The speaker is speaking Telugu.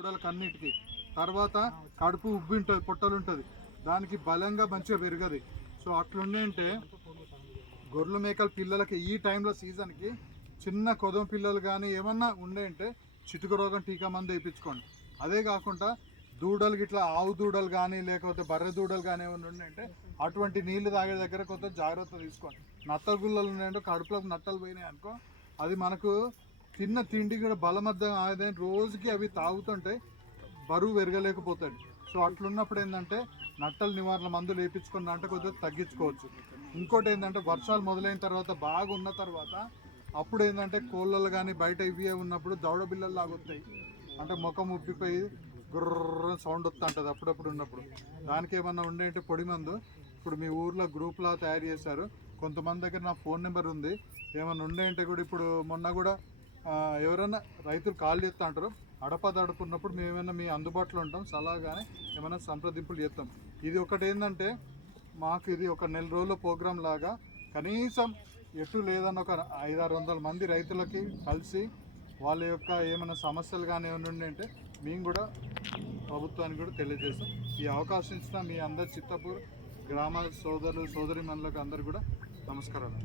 దూడలకు అన్నిటికీ. తర్వాత కడుపు ఉబ్బి ఉంటుంది, పొట్టలు ఉంటుంది, దానికి బలంగా మంచిగా పెరగదు. సో అట్లుండే గొర్రెలు మేకల పిల్లలకి ఈ టైంలో సీజన్కి చిన్న కొదం పిల్లలు కానీ ఏమన్నా ఉండే అంటే చిటుక రోగం టీకా మందు వేయించుకోండి. అదే కాకుండా దూడలు గిట్లా ఆవు దూడలు కానీ లేకపోతే బర్రె దూడలు కానీ ఏమైనా ఉన్నాయంటే అటువంటి నీళ్లు తాగే దగ్గర కొంత జాగ్రత్త తీసుకోండి. నత్తల గుల్లలు ఉన్నాయంటే కడుపులోకి నత్తలు పోయినాయి అనుకో, అది మనకు తిన్న తిండి కూడా బలమద్దం ఆదాయం రోజుకి అవి తాగుతుంటే బరువు పెరగలేకపోతాడు. సో అట్లున్నప్పుడు ఏంటంటే నట్టల నివారణ మందులు వేయించుకున్నా అంటే కొద్దిగా తగ్గించుకోవచ్చు. ఇంకోటి ఏంటంటే వర్షాలు మొదలైన తర్వాత బాగా ఉన్న తర్వాత అప్పుడు ఏంటంటే కోళ్ళలు కానీ బయట ఇవి ఉన్నప్పుడు దవడ బిల్లలు లాగొస్తాయి, అంటే ముఖం ఉబ్బిపోయి గుర్ర సౌండ్ వస్తూ ఉంటుంది అప్పుడప్పుడు ఉన్నప్పుడు. దానికి ఏమన్నా ఉండే అంటే పొడి మందు ఇప్పుడు మీ ఊర్లో గ్రూప్లా తయారు చేశారు. కొంతమంది దగ్గర నా ఫోన్ నెంబర్ ఉంది, ఏమన్నా ఉండే అంటే కూడా ఇప్పుడు మొన్న కూడా ఎవరైనా రైతులు కాల్ చేస్తూ అంటారు, అడపదడపు ఉన్నప్పుడు మేమైనా మీ అందుబాటులో ఉంటాం, సలహాగానే ఏమైనా సంప్రదింపులు చేస్తాం. ఇది ఒకటి ఏంటంటే మాకు ఇది ఒక నెల రోజుల ప్రోగ్రాం లాగా కనీసం ఎటు లేదన్న ఒక 500-600 మంది రైతులకి కలిసి వాళ్ళ యొక్క ఏమైనా సమస్యలు కానీ ఏమైనా ఉండే మేము కూడా ప్రభుత్వానికి కూడా తెలియజేస్తాం. ఈ అవకాశం ఇచ్చిన మీ అందరి చిత్తపూర్ గ్రామ సోదరులు సోదరిమణులకు అందరూ కూడా నమస్కారాలు.